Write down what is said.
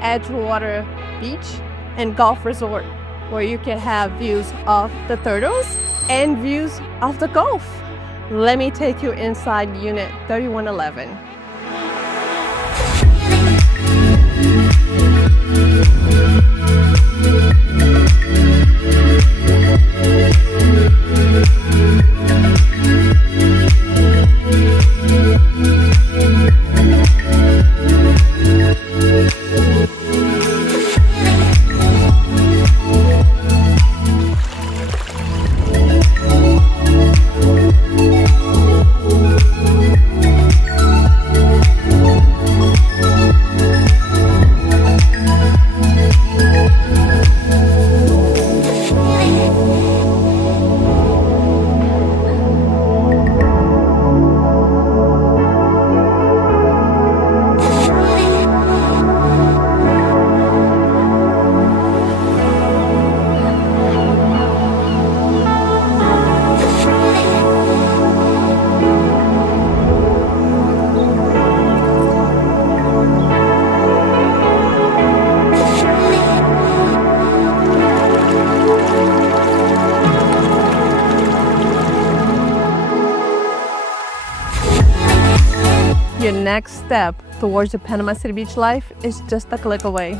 Edgewater Beach and Golf Resort, where you can have views of the turtles and views of the Gulf. Let me take you inside Unit 3111. Your next step towards the Panama City Beach life is just a click away.